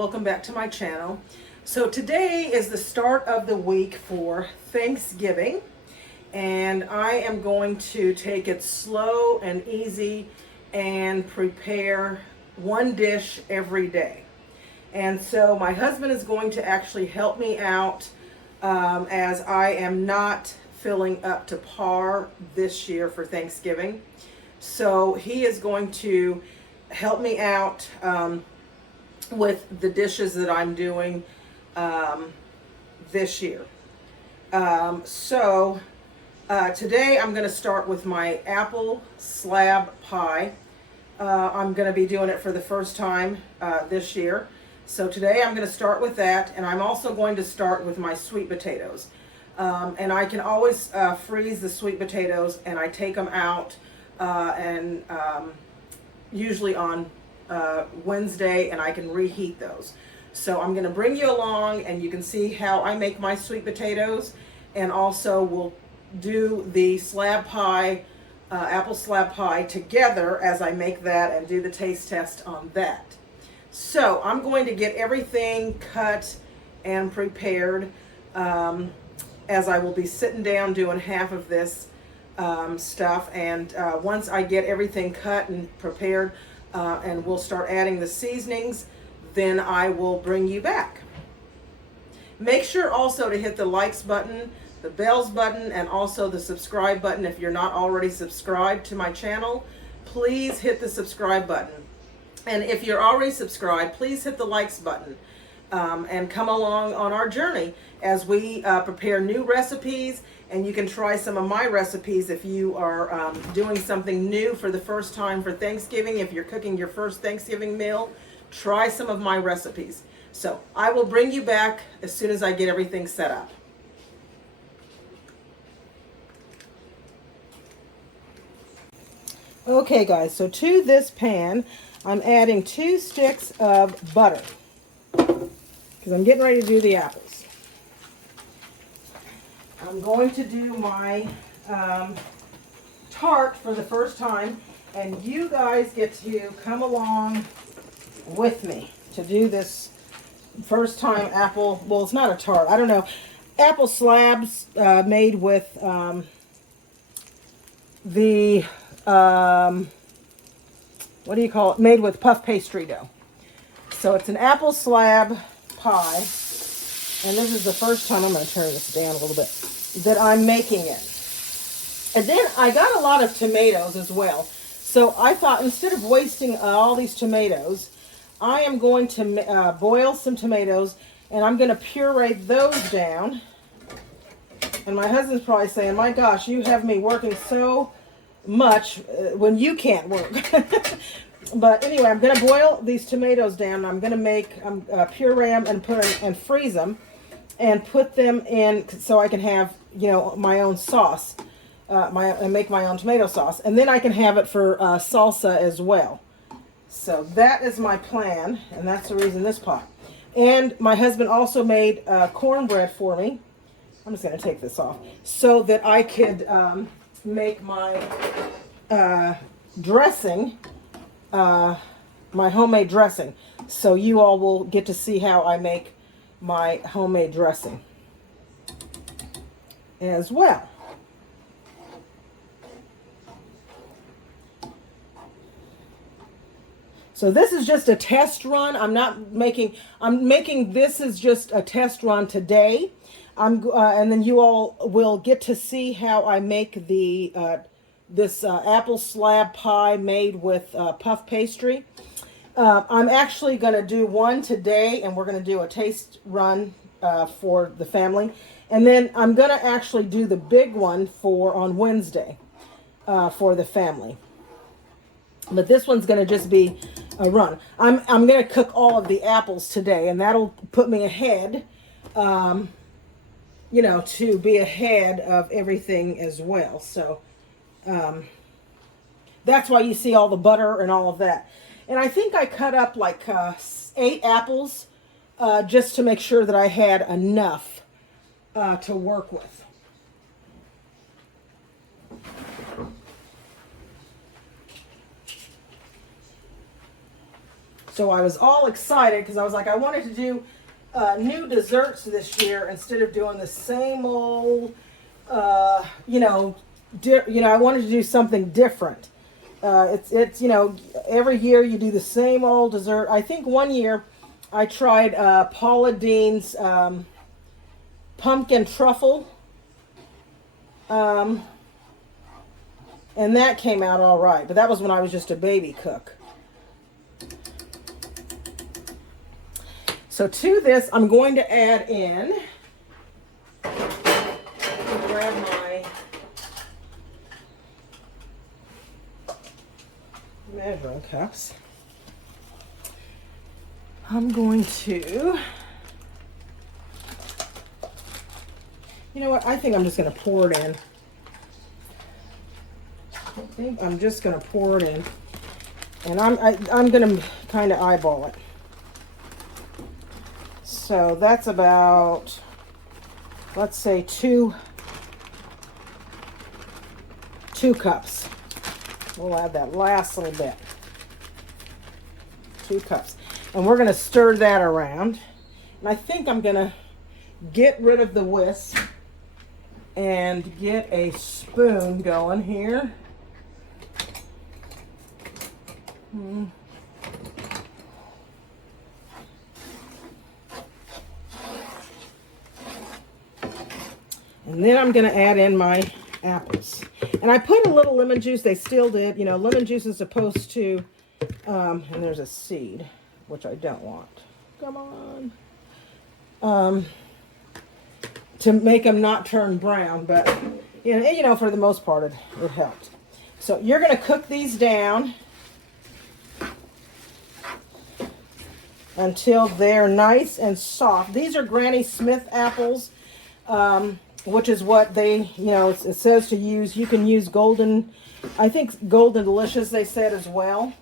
welcome back to my channel. So today is the start of the week for Thanksgiving, and I am going to take it slow and easy and prepare one dish every day. And so my husband is going to actually help me out as I am not filling up to par this year for Thanksgiving. So he is going to help me out with the dishes that I'm doing this year. Today I'm going to start with my apple slab pie. I'm going to be doing it for the first time this year. So today I'm going to start with that, and I'm also going to start with my sweet potatoes. And I can always freeze the sweet potatoes, and I take them out usually on Wednesday, and I can reheat those. So I'm going to bring you along, and you can see how I make my sweet potatoes, and also we'll do the slab pie, apple slab pie together as I make that and do the taste test on that. So I'm going to get everything cut and prepared as I will be sitting down doing half of this stuff, and once I get everything cut and prepared and we'll start adding the seasonings, then I will bring you back. Make sure also to hit the likes button, the bells button, and also the subscribe button. If you're not already subscribed to my channel, please hit the subscribe button. And if you're already subscribed, please hit the likes button and come along on our journey as we prepare new recipes. And you can try some of my recipes if you are doing something new for the first time for Thanksgiving. If you're cooking your first Thanksgiving meal, try some of my recipes. So I will bring you back as soon as I get everything set up. Okay guys, so to this pan, I'm adding 2 sticks of butter because I'm getting ready to do the apples. I'm going to do my tart for the first time, and you guys get to come along with me to do this first time apple, well, it's not a tart, I don't know, apple slabs made with what do you call it? Made with puff pastry dough. So it's an apple slab pie, and this is the first time, I'm going to turn this down a little bit, that I'm making it. And then I got a lot of tomatoes as well. So I thought instead of wasting all these tomatoes, I am going to boil some tomatoes, and I'm going to puree those down. And my husband's probably saying, my gosh, you have me working so much when you can't work. But anyway, I'm going to boil these tomatoes down. I'm going to make puree them and put them and freeze them and put them in so I can have, you know, my own sauce, and make my own tomato sauce, and then I can have it for salsa as well. So that is my plan, and that's the reason this pot. And my husband also made cornbread for me. I'm just going to take this off so that I could make my dressing, my homemade dressing. So you all will get to see how I make my homemade dressing as well. So this is just a test run. I'm making this is just a test run today. And then you all will get to see how I make the this apple slab pie made with puff pastry. I'm actually going to do one today, and we're going to do a taste run for the family. And then I'm going to actually do the big one on Wednesday for the family. But this one's going to just be a run. I'm going to cook all of the apples today, and that'll put me ahead, you know, to be ahead of everything as well. So that's why you see all the butter and all of that. And I think I cut up like 8 apples just to make sure that I had enough to work with. So I was all excited because I was like, I wanted to do new desserts this year instead of doing the same old, you know, I wanted to do something different. It's you know, every year you do the same old dessert. I think one year I tried Paula Deen's pumpkin truffle, and that came out all right. But that was when I was just a baby cook. So to this, I'm going to add in, grab my measuring cups. I'm going to, you know what, I think I'm just going to pour it in. I think I'm just going to pour it in. And I'm going to kind of eyeball it. So that's about, let's say two cups. We'll add that last little bit. 2 cups. And we're going to stir that around. And I think I'm going to get rid of the whisk and get a spoon going here. And then I'm going to add in my apples. And I put a little lemon juice. They still did. You know, lemon juice is supposed to, and there's a seed, which I don't want. Come on. To make them not turn brown. But, you know, for the most part, it helped. So you're going to cook these down until they're nice and soft. These are Granny Smith apples. Which is what they, you know, it says to use. You can use golden, I think Golden Delicious they said as well.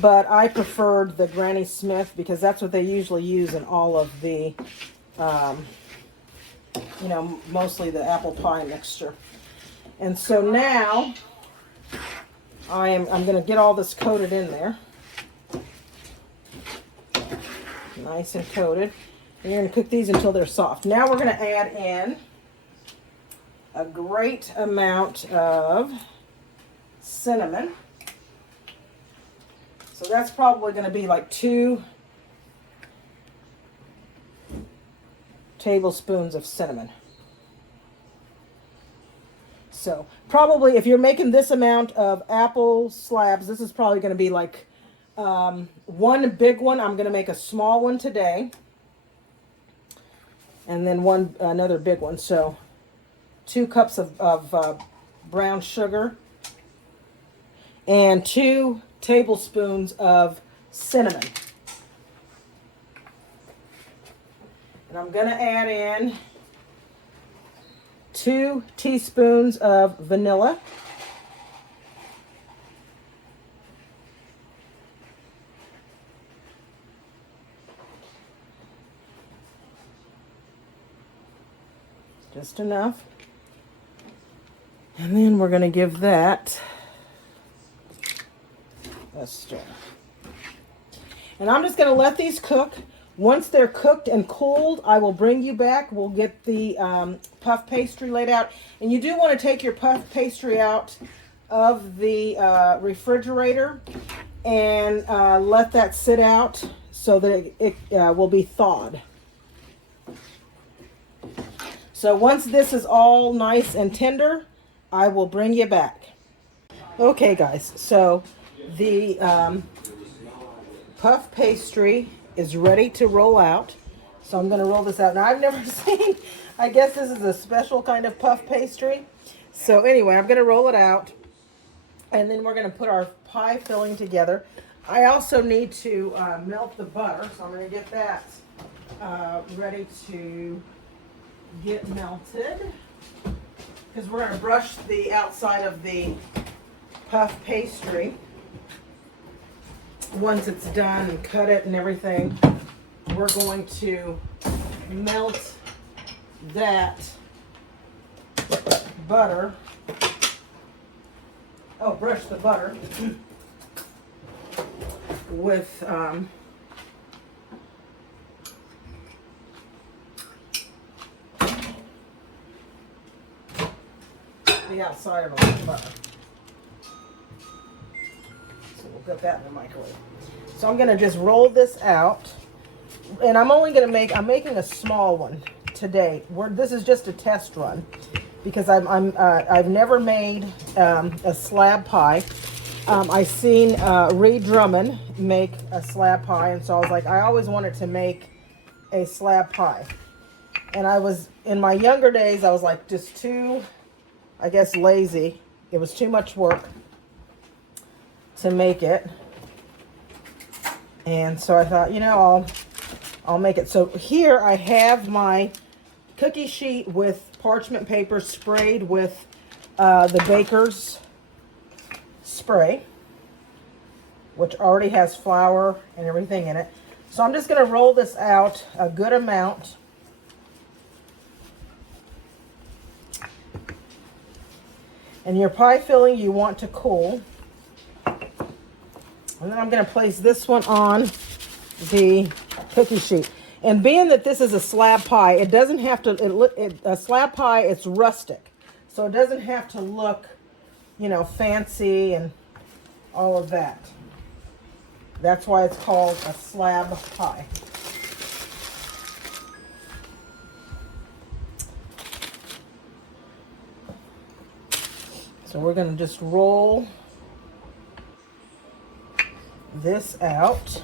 But I preferred the Granny Smith because that's what they usually use in all of the, you know, mostly the apple pie mixture. And so now I'm going to get all this coated in there. Nice and coated. And you're going to cook these until they're soft. Now we're going to add in a great amount of cinnamon. So that's probably going to be like 2 tablespoons of cinnamon. So probably if you're making this amount of apple slabs, this is probably going to be like one big one. I'm going to make a small one today. And then another big one. So 2 cups of brown sugar and 2 tablespoons of cinnamon. And I'm going to add in 2 teaspoons of vanilla. Just enough. And then we're going to give that a stir. And I'm just going to let these cook. Once they're cooked and cooled, I will bring you back. We'll get the puff pastry laid out. And you do want to take your puff pastry out of the refrigerator and let that sit out so that it will be thawed. So once this is all nice and tender, I will bring you back. Okay, guys, so the puff pastry is ready to roll out. So I'm going to roll this out. Now, I've never seen, I guess this is a special kind of puff pastry. So anyway, I'm going to roll it out. And then we're going to put our pie filling together. I also need to melt the butter. So I'm going to get that ready to get melted, because we're going to brush the outside of the puff pastry once it's done and cut it and everything. We're going to melt that butter. Oh, brush the butter. with the outside of the butter. So we'll put that in the microwave. So I'm gonna just roll this out, and I'm only gonna I'm making a small one today. This is just a test run because I've never made a slab pie. I seen Reed Drummond make a slab pie, and so I was like, I always wanted to make a slab pie. And I was, in my younger days, I was like just too, I guess, lazy. It was too much work to make it. And so I thought, you know, I'll make it. So here I have my cookie sheet with parchment paper sprayed with the baker's spray, which already has flour and everything in it. So I'm just going to roll this out a good amount. And your pie filling you want to cool. And then I'm going to place this one on the cookie sheet. And being that this is a slab pie, it doesn't have to, a slab pie, it's rustic. So it doesn't have to look, you know, fancy and all of that. That's why it's called a slab pie. So we're going to just roll this out.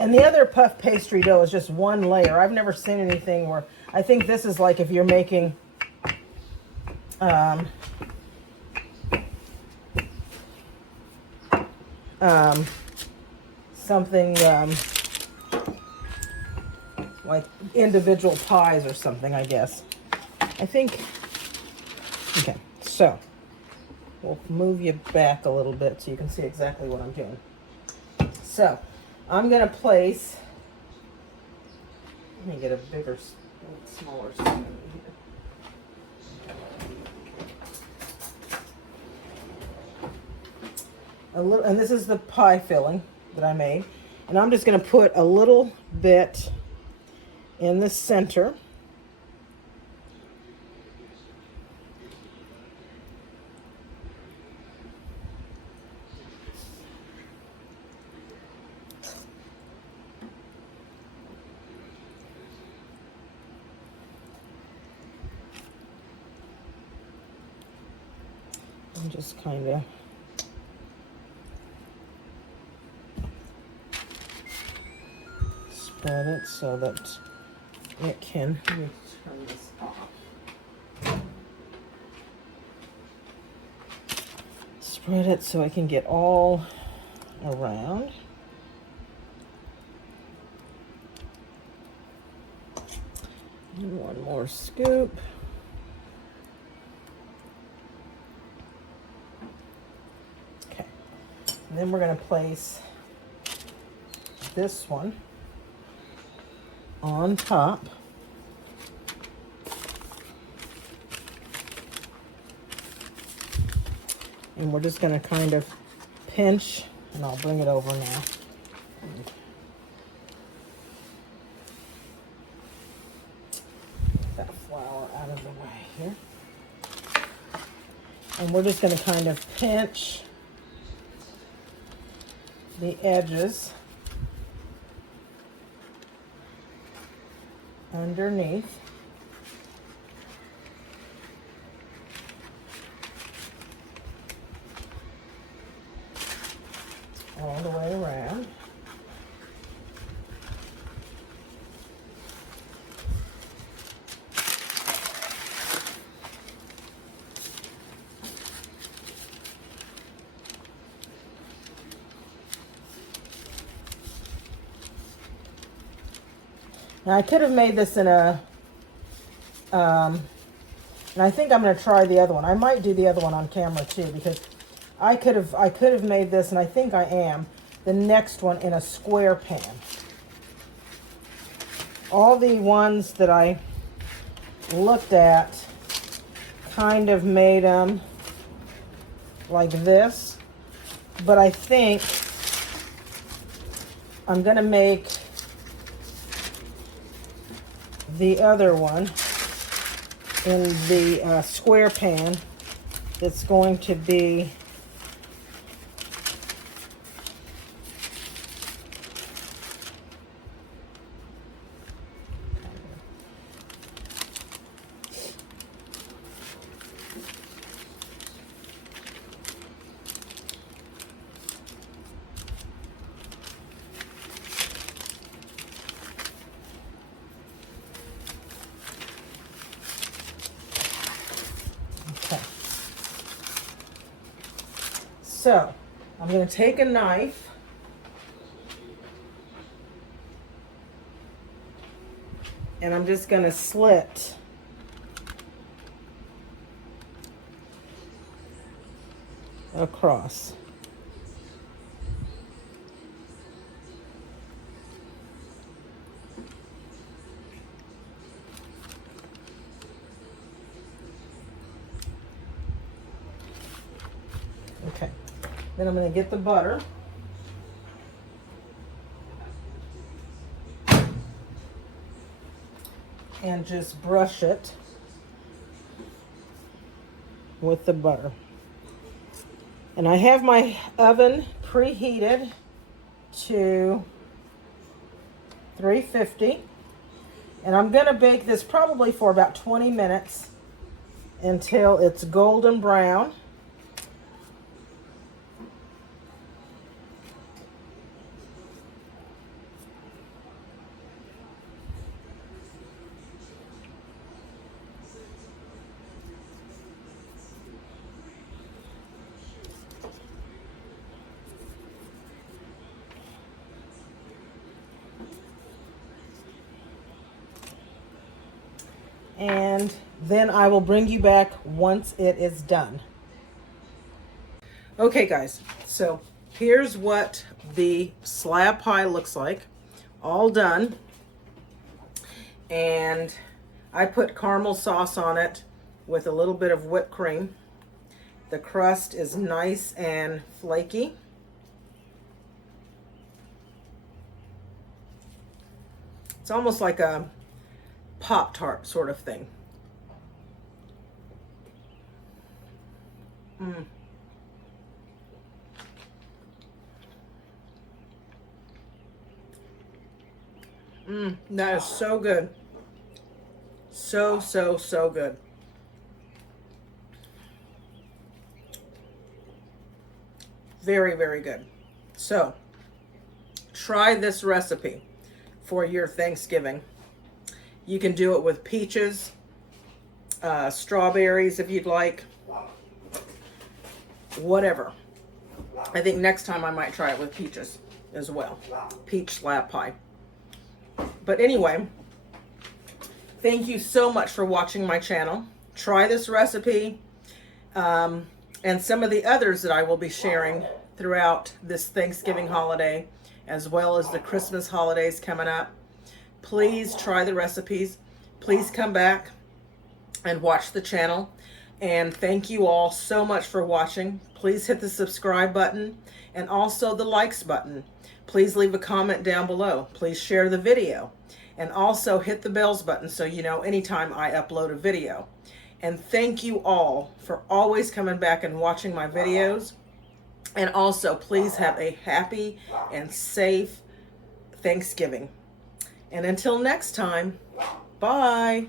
And the other puff pastry dough is just one layer. I've never seen anything where, I think this is like if you're making something like individual pies or something, I guess. I think, okay, so we'll move you back a little bit so you can see exactly what I'm doing. So I'm going to place, let me get a bigger, smaller spoon here. A little, and this is the pie filling that I made. And I'm just going to put a little bit in the center. And just kind of spread it so that it can, let me turn this off. Spread it so it can get all around. And one more scoop. Okay. And then we're going to place this one on top. And we're just going to kind of pinch, and I'll bring it over now. Get that flour out of the way here. And we're just going to kind of pinch the edges underneath. All the way around. Now I could have made this in a, and I think I'm going to try the other one. I might do the other one on camera too, because I could have made this, and I think I am, the next one in a square pan. All the ones that I looked at kind of made them like this, but I think I'm going to make the other one in the square pan. That's going to be okay. So I'm going to take a knife and I'm just going to slit across. Okay, then I'm going to get the butter. And just brush it with the butter. And I have my oven preheated to 350. And I'm going to bake this probably for about 20 minutes until it's golden brown. And then I will bring you back once it is done. Okay guys, so here's what the slab pie looks like, all done. And I put caramel sauce on it with a little bit of whipped cream. The crust is nice and flaky. It's almost like a Pop-Tart sort of thing. That is so good. So, so, so good. Very, very good. So, try this recipe for your Thanksgiving. You can do it with peaches, strawberries if you'd like, whatever. I think next time I might try it with peaches as well. Peach slab pie. But anyway, thank you so much for watching my channel. Try this recipe and some of the others that I will be sharing throughout this Thanksgiving holiday, as well as the Christmas holidays coming up. Please try the recipes. Please come back and watch the channel. And thank you all so much for watching. Please hit the subscribe button and also the likes button. Please leave a comment down below. Please share the video. And also hit the bells button so you know anytime I upload a video. And thank you all for always coming back and watching my videos. And also please have a happy and safe Thanksgiving. And until next time, bye.